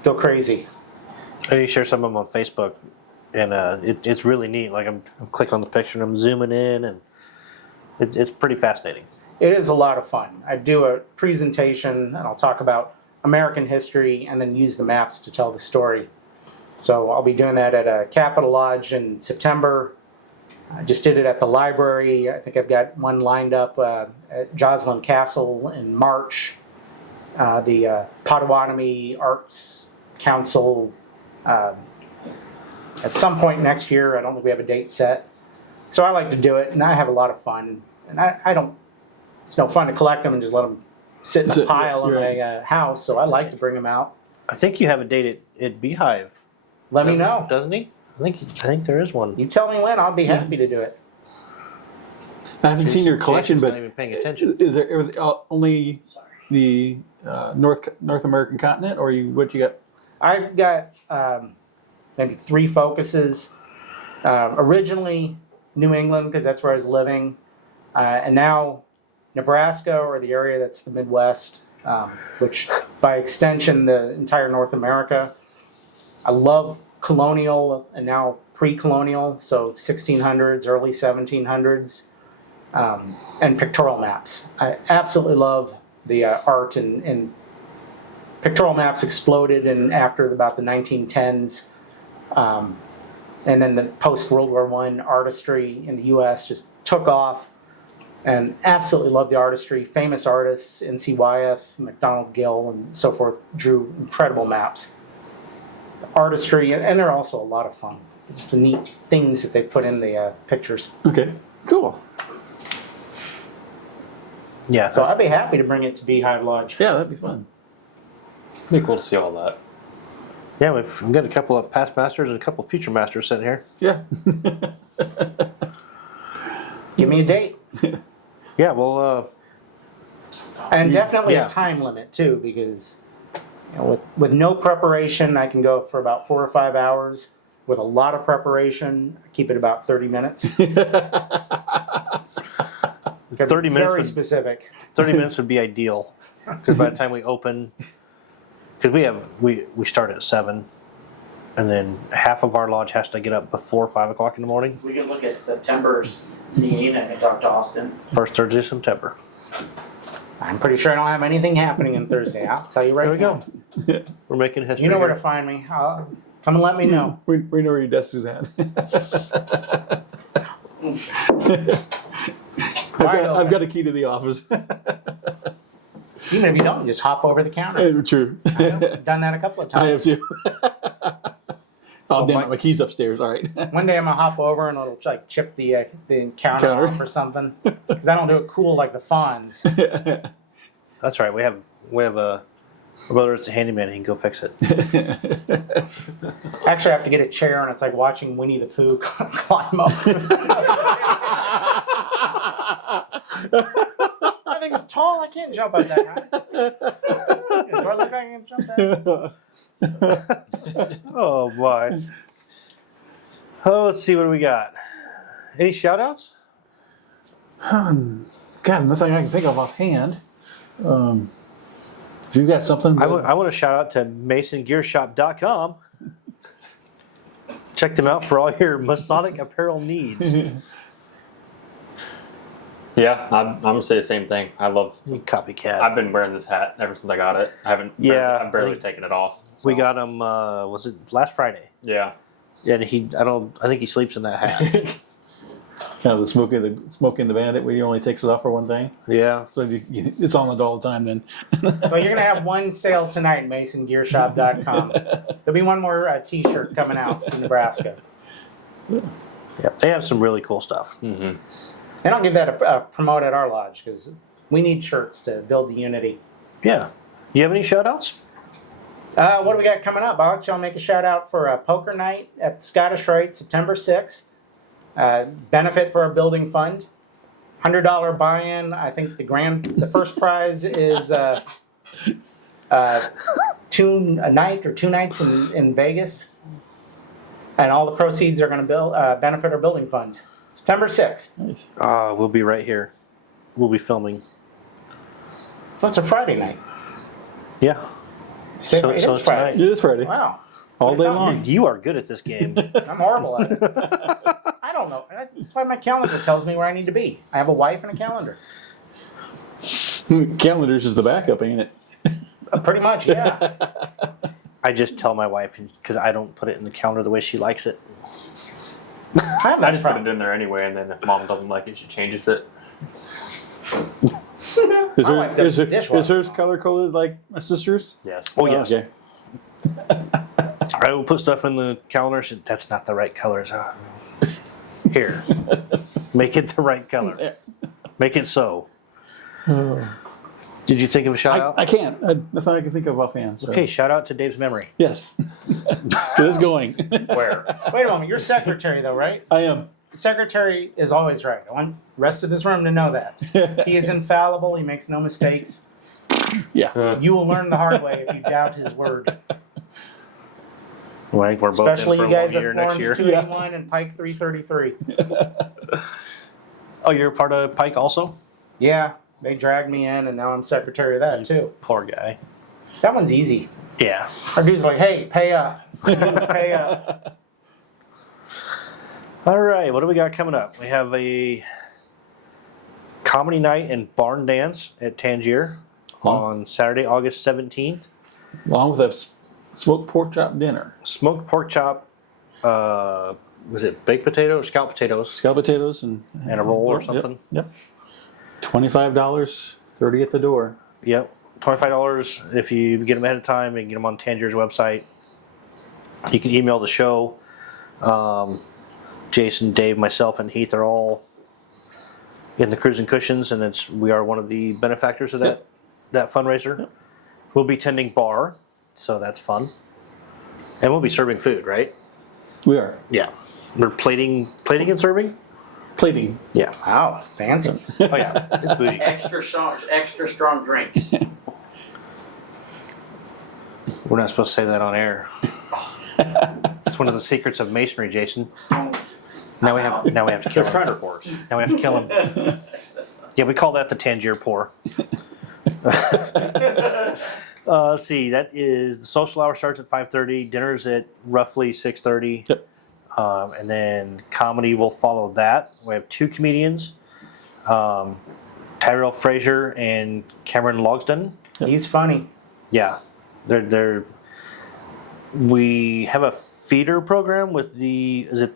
go crazy. And you share some of them on Facebook, and it's really neat. Like I'm clicking on the picture and I'm zooming in, and it's pretty fascinating. It is a lot of fun. I do a presentation, and I'll talk about American history, and then use the maps to tell the story. So I'll be doing that at a Capitol Lodge in September. I just did it at the library. I think I've got one lined up at Joslin Castle in March. The Potawatomi Arts Council at some point next year. I don't think we have a date set. So I like to do it, and I have a lot of fun. And it's no fun to collect them and just let them sit in a pile in my house, so I like to bring them out. I think you have a date at Beehive. Let me know. Doesn't he? I think there is one. You tell me when. I'll be happy to do it. I haven't seen your collection, Jason's but not even paying attention. is there only the North American continent, or what you got? I've got maybe 3 focuses. Originally New England, because that's where I was living, and now Nebraska, or the area that's the Midwest, which by extension the entire North America. I love colonial and now pre-colonial, so 1600s, early 1700s, and pictorial maps. I absolutely love the art, and pictorial maps exploded after about the 1910s. And then the post-World War I artistry in the U.S. just took off, and absolutely love the artistry. Famous artists, N.C. Wyeth, MacDonald Gill, and so forth, drew incredible maps. Artistry, and they're also a lot of fun. Just the neat things that they put in the pictures. Okay, cool. Yeah. So I'd be happy to bring it to Beehive Lodge. Yeah, that'd be fun. It'd be cool to see all that. Yeah, we've got a couple of past masters and a couple of future masters sitting here. Yeah. Give me a date. Yeah, well, And definitely Yeah. a time limit too, because with no preparation, I can go for about 4 or 5 hours. With a lot of preparation, I keep it about 30 minutes. 30 minutes Very would, specific. 30 minutes would be ideal, because by the time we open, because we start at 7, and then half of our lodge has to get up before 5 o'clock in the morning. We can look at September's meeting. I can talk to Austin. First Thursday of September. I'm pretty sure I don't have anything happening on Thursday. I'll tell you right There we now. go. We're making history. You know where here. to find me. Come and let me know. we know where your desk is at. I've got a key to the office. Even if you don't, just hop over the counter. True. I've done that a couple of I have times. too. Oh, damn it, my key's upstairs. All right. One day I'm gonna hop over and it'll like chip the counter off or something, because I don't do it cool like the Fonz. That's right. We have a brother that's a handyman. He can go fix it. Actually, I have to get a chair, and it's like watching Winnie the Pooh climb up. I think it's tall. I can't jump up that high. Do I look like I can jump that? Oh my. Oh, let's see what do we got. Any shout outs? God, nothing I can think of offhand. If you've got something. I want to shout out to MasonGearShop.com. Check them out for all your Masonic apparel needs. Yeah, I'm gonna say the same thing. You copycat. I've been wearing this hat ever since I got it. I've barely taken it off. So. We got him. Was it last Friday? Yeah. Yeah, and I think he sleeps in that hat. The Smoking the Bandit, where he only takes it off for one thing. Yeah. So it's on it all the time then. Well, you're gonna have one sale tonight, MasonGearShop.com. There'll be one more T-shirt coming out to Nebraska. Yep. They have some really cool stuff. Mm-hmm. They don't give that a promote at our lodge, because we need shirts to build the unity. Yeah. Do you have any shout outs? What do we got coming up? I'll let y'all make a shout out for a poker night at the Scottish Rite, September 6th. Benefit for our building fund. $100 buy-in. I think the first prize is two nights in Vegas, and all the proceeds are going to benefit our building fund. September 6th. We'll be right here. We'll be filming. So it's a Friday night. Yeah. It So is it's Friday. It is Friday. Wow. All day What long. You are good at this game. I'm horrible at it. I don't know. That's why my calendar tells me where I need to be. I have a wife and a calendar. Calendar's is the backup, ain't it? Pretty much, yeah. I just tell my wife because I don't put it in the calendar the way she likes it. I I just put it in there anyway, and then if Mom doesn't like it, she changes it. Is, My wife does the dishwasher. is hers color coded like my sister's? Yes. Oh, yes. Okay. I will put stuff in the calendar. She said, that's not the right colors. Here. Make it the right color. Make it so. Did you think of a shout out? I can't. Nothing I can think of offhand. So. Okay, shout out to Dave's memory. Yes. Get us going. Where? Wait a moment, you're secretary though, right? I am. Secretary is always right. I want the rest of this room to know that. He is infallible, he makes no mistakes. Yeah. You will learn the hard way if you doubt his word. Well, I think we're both Especially in for you a long guys year at next Florence year. 281 and Pike 333. Oh, you're part of Pike also? Yeah, they dragged me in and now I'm secretary of that too. Poor guy. That one's easy. Yeah. Our dude's like, hey, pay up. Pay up. All right, what do we got coming up? We have a comedy night and barn dance at Tangier on Saturday, August 17th. Along with a smoked pork chop dinner. Smoked pork chop, was it baked potato or scalloped potatoes? Scalloped potatoes and And a roll or something? Yep. $25, 30 at the door. Yep. $25 if you get them ahead of time and get them on Tangier's website. You can email the show. Jason, Dave, myself, and Heath are all in the Cruising Cushions, and we are one of the benefactors of that fundraiser. Yep. We'll be tending bar, so that's fun. And we'll be serving food, right? We are. Yeah. We're plating and serving? Plating. Yeah. Wow, fancy. Oh yeah, it's bougie. Extra strong drinks. We're not supposed to say that on air. It's one of the secrets of masonry, Jason. Now we have to kill They're him. shrine reports. Now we have to kill him. Yeah, we call that the Tangier pour. Let's see. That is the social hour starts at 5:30. Dinner's at roughly 6:30. Yep. And then comedy will follow that. We have two comedians, Tyrell Frazier and Cameron Logsdon. He's funny. Yeah, they're. We have a feeder program with is it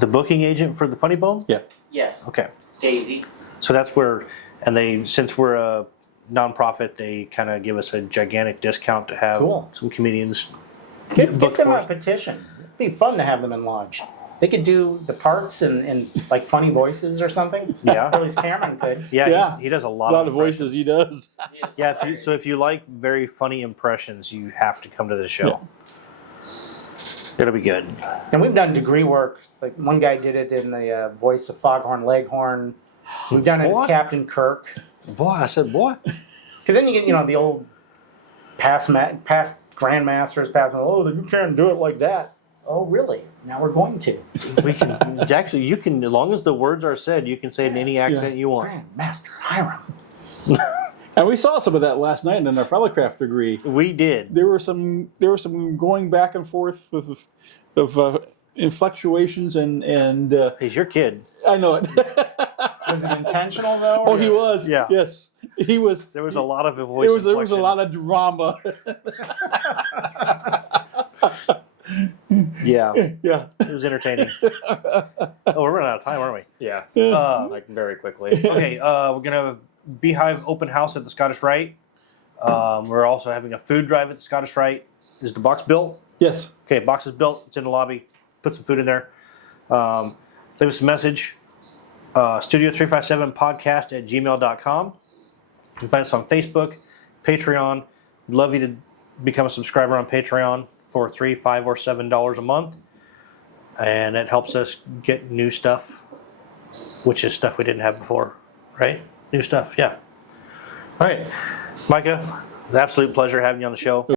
the booking agent for the Funny Bone? Yeah. Yes. Okay. Daisy. So that's where, and since we're a nonprofit, they kind of give us a gigantic discount to have Cool. some comedians Get booked them for a us. petition. It'd be fun to have them in lodge. They could do the parts and like funny voices or something. Yeah. Or at least Cameron could. Yeah, Yeah. he does a A lot, lot of of voices he does. Yeah, so if you like very funny impressions, you have to come to the show. It'll be good. And we've done degree work. Like one guy did it in the voice of Foghorn Leghorn. We've done it What? as Captain Kirk. Boy, I said boy. Because then you get, the old past grandmasters, you can't do it like that. Oh, really? Now we're going to. We can actually, you can, as long as the words are said, you can say it in any accent you want. Grandmaster Hiram. And we saw some of that last night in our fellowcraft degree. We did. There were some going back and forth of inflectuations and He's your kid. I know it. Was it intentional though? Oh, he was. Yeah. Yes, he was. There was a lot of voice There was a inflection. lot of drama. Yeah, Yeah. it was entertaining. Oh, we're running out of time, aren't we? Yeah. Uh, Very quickly. Okay, we're gonna Beehive open house at the Scottish Rite. We're also having a food drive at the Scottish Rite. Is the box built? Yes. Okay, box is built. It's in the lobby. Put some food in there. Leave us a message. Studio357podcast@gmail.com. You can find us on Facebook, Patreon. We'd love you to become a subscriber on Patreon for $3, $5, or $7 a month. And it helps us get new stuff, which is stuff we didn't have before, right? New stuff, yeah. All right, Micah, an absolute pleasure having you on the show. It